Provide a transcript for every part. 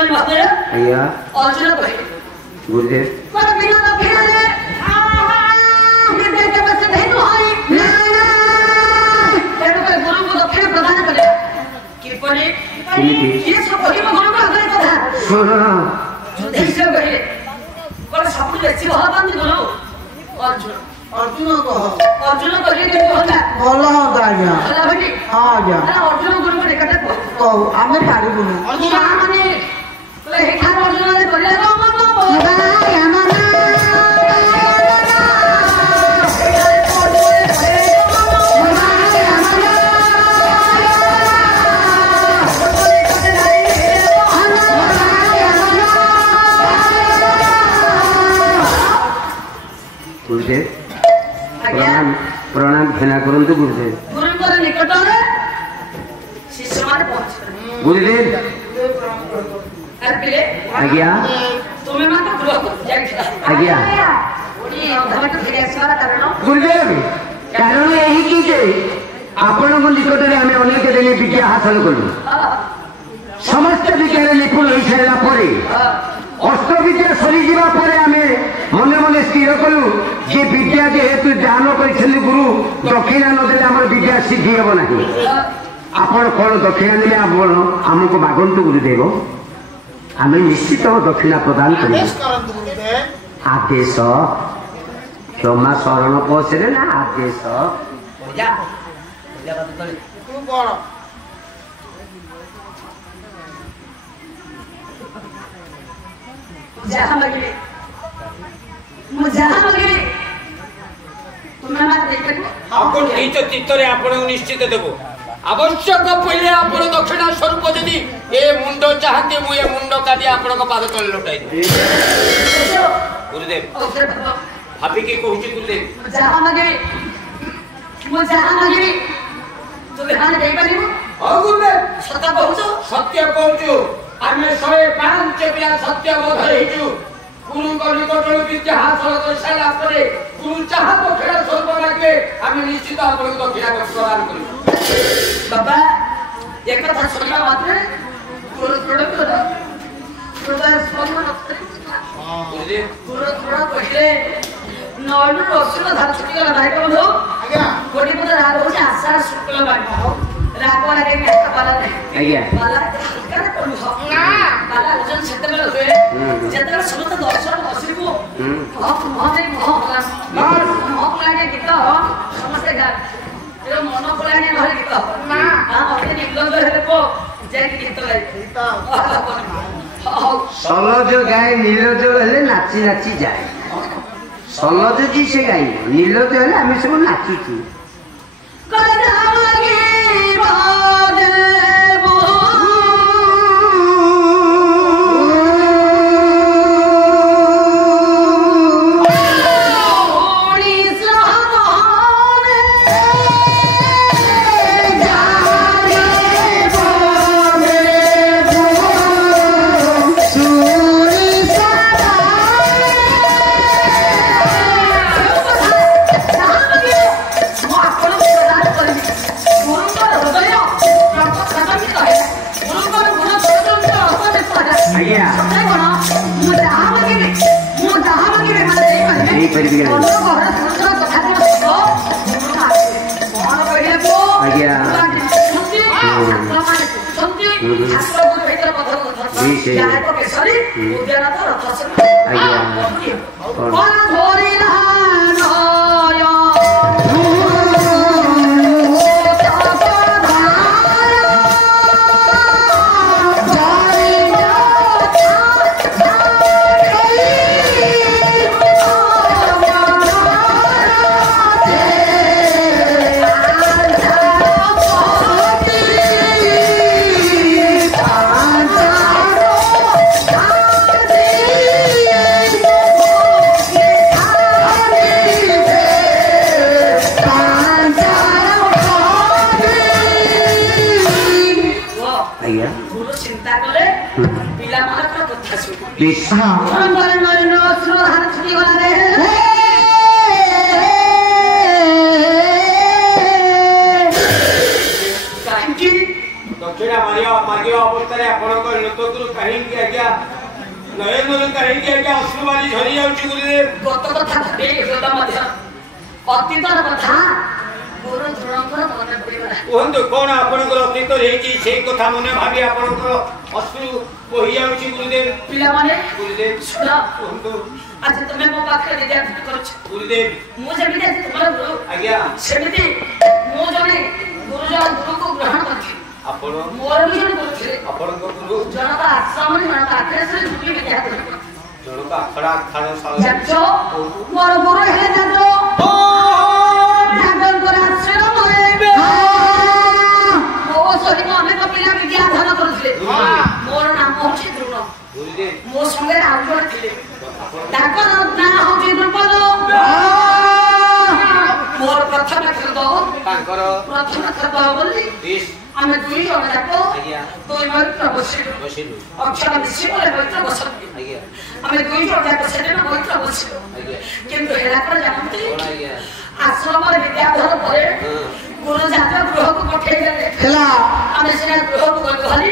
ଆଜ୍ଞା अर्जुन कहे गुरुदेव अर्जुन ଭଲ ହୁଅନ୍ତା ଆଜ୍ଞା ହଁ ଆଜ୍ଞା अर्जुन गुरु को निकट କହୁ ଆମେ ପାରିବୁନି गुरुदेव प्रणाम प्रणाम घेना करंतु गुरुदेव गुरुଙ୍କର ନିକଟରେ ଶିଷ୍ୟମାନେ ପହଞ୍ଚିଲେ गुरुदेव ଆରେ ଆଜ୍ଞା ତୁମେ ମାନେ ଗୃହକୁ ଯାଇଥିଲ ଆଜ୍ଞା ପୁଣି ଅଧବାଟ ଫେରି ଆସିବାର କାରଣ गुरुदेव कारण यही कि जे ଆପଣଙ୍କ ନିକଟରେ ଆମେ ଅନେକ ଦିନ ବିଦ୍ୟା ହାସଲ କଲୁ ସମସ୍ତ ବିଦ୍ୟାରେ ନିପୁଣ ହୋଇସାରିଲା ପରେ ଅସ୍ତ୍ରବିଦ୍ୟା ସରିଯିବା ପରେ ଆମେ ମନେ ମନେ ସ୍ଥିର କଲୁ ଯେ ବିଦ୍ୟା ଯେହେତୁ ଦାନ କରିଛନ୍ତି ଗୁରୁ ଦକ୍ଷିଣା ନଦେଲେ ଆମର ବିଦ୍ୟା ସିଦ୍ଧି ହେବ ନାହିଁ ଆପଣ କଣ ଦକ୍ଷିଣା ଦେଲେ ଆପଣ ଆମକୁ ମାଗନ୍ତୁ ଗୁରୁଦେବ ଆମେ ନିଶ୍ଚିତ ଦକ୍ଷିଣା ପ୍ରଦାନ କରିବୁ ଆଦେଶ କ୍ଷମା ଶରଣ ପଶରେ ନା ଆଦେଶ ଯାହା ମାଗିବେ ମୁଁ ଯାହା ମାଗିବି ତୁମେ ମାନେ ଦେଇପାରିବ ଆପଣ ନିଜ ଚିତ୍ତରେ ଆପଣଙ୍କୁ ନିଶ୍ଚିତ ଦେବୁ ଆବଶ୍ୟକ ପଇଲେ ଆପଣ ଦକ୍ଷିଣା ସ୍ୱରୂପ ଯଦି ଏ ମୁଣ୍ଡ ଚାହାନ୍ତି ମୁଁ ଏ ମୁଣ୍ଡ କାଟି ଆପଣଙ୍କ ପାଦ ତଳେ ଲଟାଇ ଦେବି ଗୁରୁଦେବ ଭାବିକି କହୁଛି ଗୁରୁଦେବ ଯାହା ମାଗିବି ମୁଁ ଯାହା ମାଗିବି ତୁମେ ମାନେ ଦେଇପାରିବ ହଉ ଗୁରୁଦେବ ସତ କହୁଛ ସତ୍ୟ କହୁଛୁ ଆମେ 105 ପିଲା ସତ୍ୟବୋଧ ହେଇଛୁ ଗୁରୁଙ୍କ ନିକଟରୁ ବିଦ୍ୟା ହାସଲ କରିସାରିଲା ପରେ ଗୁରୁ ଯାହା ଦକ୍ଷିଣା ସ୍ୱରୂପ ମାଗିବେ ଆମେ ନିଶ୍ଚିତ ଆପଣଙ୍କୁ ଦକ୍ଷିଣା ପ୍ରଦାନ କରିବୁ ବାବା ଏକଥା ଶୁଣିବା ମାତ୍ରେ ଗୁରୁ ଦୃଢ଼ ହୃଦୟ ସ୍ପନ୍ଦନ ଗୁରୁ ଦୃଢ଼ କହିଲେ ନଳରୁ ଅସୁର ଧାର ଛୁଟିଗଲା ଭାଇ ବନ୍ଧୁ କୋଟି ପଦ ରାଗ ହଉଛି ଆଷାଢ଼ ଶୁକ୍ଳ ବାଣ୍ଟ ରାଗ ଲାଗେ ବାଲା ଆଜ୍ଞା ବାଲା ବାଲା ଓଜନ ସେତେବେଳେ ହୁଏ ଯେତେବେଳେ ସମସ୍ତେ ଦର୍ଶନ ବସିବୁ ମହକ ଲାଗେ ଗୀତ ସମସ୍ତେ ଗାଆନ୍ତି ମନ ପଳାଣି ଘରେ ଗୀତ ଅତି ନିର୍ଲଜ ହେଲେ ପో ଯାଇକି ଗୀତ ଗାଇବେ ସଲଜ ଗାଏ ନିର୍ଲଜ ହେଲେ ନାଚି ନାଚି ଯାଏ ସଲଜ ଯିଏ ସେ ଗାଇବ ନିର୍ଲଜ ହେଲେ ଆମେ ସବୁ ନାଚୁଛୁ ଦକ୍ଷିଣା ମାରିବା ମାଗିବା ଏମିତି ଅବସ୍ଥାରେ ଆପଣଙ୍କ ଲୋକରୁ କାହିଁକି ଆଜ୍ଞା ନୟନରୁ କାହିଁକି ଆଜ୍ଞା ଅଶ୍ରୁବାଣୀ ଝରି ଯାଉଛି ଗୁରୁଦେବ? ଗତ କଥା ଭାବିବା ମଧ୍ୟ ଅତୀତର କଥା ମୋର ଦୃଢ଼ଙ୍କର ମନେ ପଡ଼ିଗଲା। କୁହନ୍ତୁ କଣ ଆପଣଙ୍କର ଅତୀତରେ ହେଇଛି ସେଇ କଥା ମନେ ଭାବି ଆପଣଙ୍କର ଅଶ୍ରୁ ବୋହି ଯାଉଛି ଗୁରୁଦେବ? ପିଲାମାନେ ଗୁରୁଦେବ ଶୁଣ, କୁହନ୍ତୁ। ଆଜି ତୁମେ ମୋ ପାଖରେ ବିଦ୍ୟାର୍ଥୀ କରୁଛ। ଗୁରୁଦେବ ମୁଁ ଯେମିତି ଆଜି ତୁମର ଗୁରୁ, ଆଜ୍ଞା ସେମିତି ମୁଁ ଜଣେ ଗୁରୁଜନ ଗୁରୁକୁ ଗ୍ରହଣ କରିଥିଲି। ଆପଣ ମୋର ବି ଜଣେ ଗୁରୁ ଥିଲେ। ଆପଣଙ୍କ ଗୁରୁ ଜଣକ ଆଶ୍ରମରେ ଜଣକ ଆଗ୍ରେସରେ ଦୁଃଖୀ ବିଦ୍ୟାର୍ଥୀ ଜଣକ ଆଖଡ଼ା ଆଖାଡ଼ ଜାଣିଛ ମୋର ଗୁରୁ ହେଲେ ଜାଣିଛ ଯାଦଙ୍କର ଆଶ୍ରମରେ ମୋ ସହିତ ଅନେକ ପିଲା ବିଦ୍ୟାଧନ କରୁଥିଲେ। ମୋର ନାମ ହଉଛି ଦ୍ରୋଣ। ଗୁରୁଦେବ ମୋ ସଙ୍ଗରେ ଆଉ ଜଣେ ଥିଲେ, ତାଙ୍କର ନାଁ ହଉଛି ଦ୍ରୁପଦ। ମୋର ପ୍ରଥମ ଖେଳ ତାଙ୍କର ପ୍ରଥମ ଖେଳ ବୋଲି ବେଶ ଆମେ ଦୁଇ ଜଣ ଯାକ ଆଜ୍ଞା ଦୁଇ ମୈତ୍ର ବସିଲୁ। ବସିଲୁ ଅକ୍ଷର ମିଶି ଗଲେ ମୈତ୍ର ବସନ୍ତି। ଆଜ୍ଞା ଆମେ ଦୁଇ ଜଣ ଯାକ ସେଦିନ ମୈତ୍ର ବସିଲୁ। ଆଜ୍ଞା କିନ୍ତୁ ହେଲା ପରେ ଜାଣନ୍ତି କଣ ଆଜ୍ଞା ଆଶ୍ରମରେ ବିଦ୍ୟାଧର ପରେ ଗୁରୁ ଜାତୀୟ ଗୃହକୁ ପଠେଇଦେଲେ। ହେଲା ଆମେ ସିନା ଗୃହକୁ ଗଲୁ ଭାରି,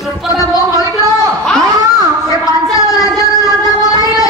ଦ୍ରୁପଦ ମୋ ମୈତ୍ର ସେ ପାଞ୍ଚ ରାଜାର ରାଜା ବନାଇଲେ।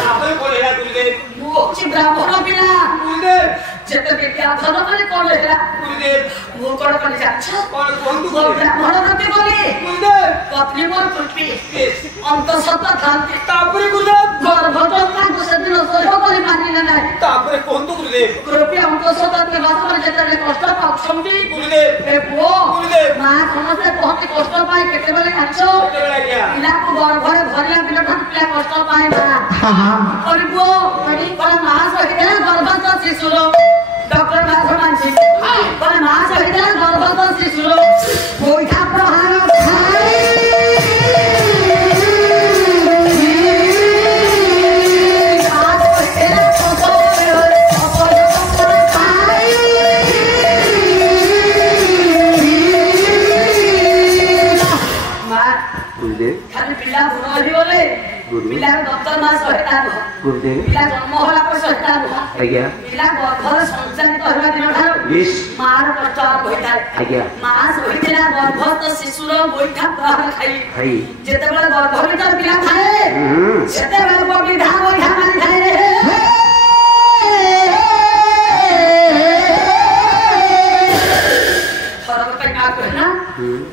ତାପରେ କଣ ହେଲା ଗୁରୁଦେବ? ମୁଁ ହଉଛି ବ୍ରାହ୍ମଣ ପିଲା। ଗୁରୁଦେବ ଯେତେ ବିଦ୍ୟାଧର ମାନେ କଣ ହେଲା, ଗୁରୁଦେବ ମୁଁ କଣ କଲି ଜାଣିଛ? କଣ କୁହନ୍ତୁ ମୋ ଗୁରୁଦେବ? ବ୍ରାହ୍ମଣ ରୂପୀ ବୋଲି ଗୁରୁଦେବ ପତ୍ନୀ ମୋର ତୃପ୍ତି ବେଶ ଅନ୍ତଃସତ୍ତ୍ୱ ଥାନ୍ତି। ତାପରେ ଗୁରୁଦେବ ଗର୍ଭଯନ୍ତ୍ରାଙ୍କୁ ସେଦିନ ସହ୍ୟ କରିପାରିଲେ ନାହିଁ। ତାପରେ କୁହନ୍ତୁ ଗୁରୁଦେବ? କୃପି ଅନ୍ତଃସତ୍ତ୍ୱ ଥିବା ସମୟରେ ଯେତେବେଳେ କଷ୍ଟ ପାଉଛନ୍ତି, ଗୁରୁଦେବ ଏ ପୁଅ ଗୁରୁଦେବ ମା ସମସ୍ତେ କହନ୍ତି କଷ୍ଟ ପାଏ କେତେବେଳେ ଜାଣିଛ? କେତେବେଳେ ଆଜ୍ଞା ପିଲାକୁ ଗର୍ଭରେ ଧରିଲା ଦିନଠାରୁ ପିଲା କଷ୍ଟ ପାଏ ମା। କରିବୁ କଣ ମା ସହିତ ଗର୍ଭସ୍ଥ ଶିଶୁର ଡକ୍ଟର ମାଧ ମାନସି କଣ ମା ସହିତ ଗର୍ଭସ୍ଥ ଶିଶୁର ପଇଠା ପ୍ରହାର ଖାଲି ପିଲା ଗୁଣ ହେଇଗଲେ ପିଲାର ଡକ୍ଟର ମା ସହିତା ନୁହଁ। ପିଲା ଜନ୍ମ ହେଲା ପରେ ସହିତା ନୁହଁ। ପିଲା ଗର୍ଭରେ ସଞ୍ଚାଳିତ ହେବା ଦିନଠାରୁ ମାର କଷ୍ଟ ହୋଇଥାଏ। ମା ସହିଥିଲା ଗର୍ଭସ୍ଥ ଶିଶୁର ଗୋଇଠା ପ୍ରହାର ଖାଇ। ଯେତେବେଳେ ଗର୍ଭ ଭିତରେ ପିଲା ଥାଏ ସେତେବେଳେ ବିଧା ଗୋଇଠା ମାରିଥାଏ।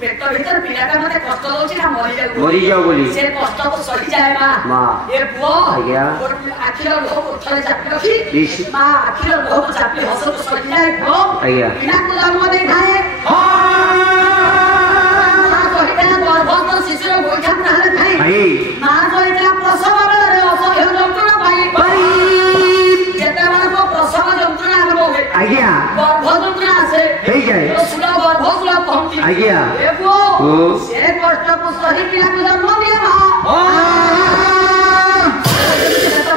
ପେଟ ଭିତରେ ପିଲାଟା ମତେ କଷ୍ଟ ଦଉଛି ନା ମରିଯାଉ ବୋଲି ସେ କଷ୍ଟକୁ ସହିଯାଏ ମା। ଏ ପୁଅ ଆଖିର ଲୋହକୁ ଥରେ ଚାପି ରଖି ମା ଆଖିର ଲୋହକୁ ଚାପି ହସକୁ ସହିଯାଏ। ପୁଅ ପିଲାକୁ ଜନ୍ମ ଦେଇଥାଏ। ମା କହିଥିଲା ଗର୍ଭସ୍ଥ ଶିଶୁର ଗୋଇଠା ପ୍ରାଣରେ ଥାଏ। ମା କହିଥିଲା ପ୍ରସବ ବେଳରେ ଅସହ୍ୟ ଯନ୍ତ୍ରଣା ପାଇ। ଯେତେବେଳେ ପ୍ରସବ ଯନ୍ତ୍ରଣା ଆରମ୍ଭ ହୁଏ ଗର୍ଭ ଯନ୍ତ୍ରଣା ଆସେ ସୁର ଗର୍ଭ ସୁର କହନ୍ତି। ଏ ପୁଅ ସେ କଷ୍ଟକୁ ସହି ପିଲାକୁ ଜନ୍ମ ଦିଏ ମା।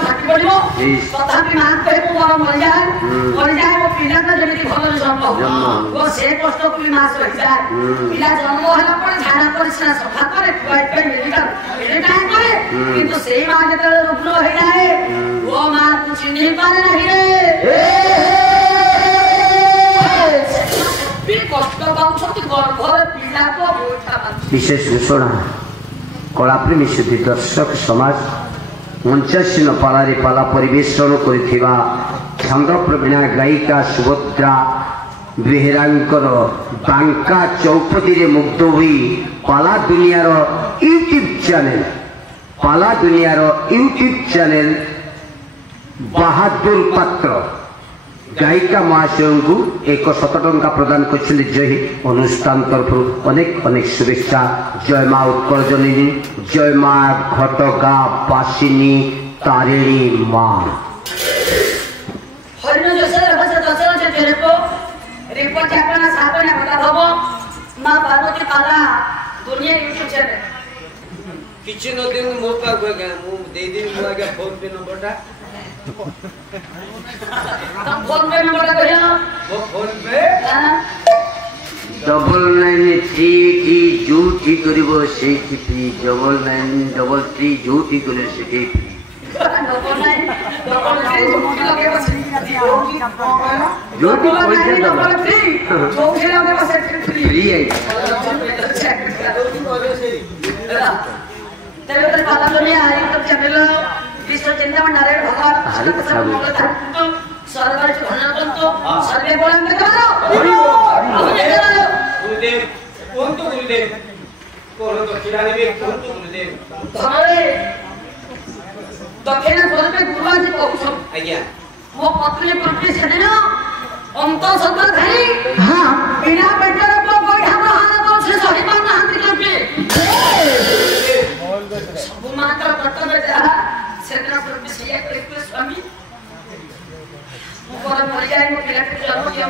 ଫାଟି ପଡିବ ତଥାପି ମା କହେ ମୁଁ ମୋର ମରିଯାଏ ମୋ ପିଲାଟା ଯେମିତି ଭଲରେ ଜନ୍ମ ହବ। ସେ କଷ୍ଟକୁ ବି ମା ସହିଯାଏ। ପିଲା ଜନ୍ମ ହେଲା ପରେ ଝାଡା ପରିସ୍ରା ସଫା କରେ, ମେଡିକାଲ କରେ, କିନ୍ତୁ ସେଇ ମା ଯେତେବେଳେ ରୁଗ୍ଣ ହେଇଯାଏ ଓ ମା ତୁ ଚିହ୍ନି ପାରେ ନାହିଁ ରେ। କଷ୍ଟ ପାଉଛନ୍ତି ଗର୍ଭରେ ପିଲାକୁ ବିଶେଷ ଘୋଷଣା କଳାପ୍ରେମୀ ସୁଧୀ ଦର୍ଶକ ସମାଜ ମଞ୍ଚାସୀନ ପାଳାରେ ପାଲା ପରିବେଷଣ କରିଥିବା ଛନ୍ଦପ୍ରବୀଣା ଗାୟିକା ସୁଭଦ୍ରା ବେହେରାଙ୍କର ବାଙ୍କା ଚୌପଦୀରେ ମୁଗ୍ଧ ହୋଇ ପାଲା ଦୁନିଆର ୟୁଟ୍ୟୁବ ଚ୍ୟାନେଲ ବାହାଦୁର ପାତ୍ର ଗାୟିକା ମହାଶୟଙ୍କୁ 100 ଟଙ୍କା ପ୍ରଦାନ କରିଛନ୍ତି। ଜୟ ଅନୁଷ୍ଠାନ ତରଫରୁ ଅନେକ ଅନେକ ଶୁଭେଚ୍ଛା। ଜୟ ମା ଉତ୍କଳଜନନୀ, ଜୟ ମା ଘଟଗା ବାସିନୀ ତାରିଣୀ ମା। କିଛି ନ ଦିଅନ୍ତୁ ମୋ ପାଖକୁ ଆଜ୍ଞା ମୁଁ ଦେଇଦେବି ମୋ ଆଜ୍ଞା ଫୋନ ପେ ନମ୍ବରଟା। ଫୋନ ପେ ନମ୍ବରଟା କହିଲ। ମୋ ଫୋନ ପେ 9933 ଯୋଉଠି କରିବ ସେଇଠି ଫ୍ରି। 9933 ଯୋଉଠି କଲେ ସେଠି ଫ୍ରି। ଯୋଉଠି କଣ କହିଲ? ଯୋଉଠି ପଇସା ଦବ ଫ୍ରି ଯୋଉଠି ଆମେ ସେଠି ଫ୍ରି ଫ୍ରି ଆଇ तेरे पालन दुनिया हरि तक चैनल विश्व चिंतामण नारायण भगवान हरि प्रभु। सर्वर धन्यवाद सर्वे बोलंत करो गुरुदेव कुंतु गुरुदेव कोन दक्षिणा देवे कुंतु गुरुदेव धरे दक्षिण स्वरूपे गुरुजी कहउछ आज्ञा मो पत्नी प्रति सेदिन अंत सबर खाई हाँ बिना पेटर को बैठा बहाना तो से सही पाना हाथी करके सब मात्र कर्तव्य जहा सेदिन प्रति से एक रिक्वेस्ट स्वामी ऊपर मर जाए मो पिला के जन्म दियो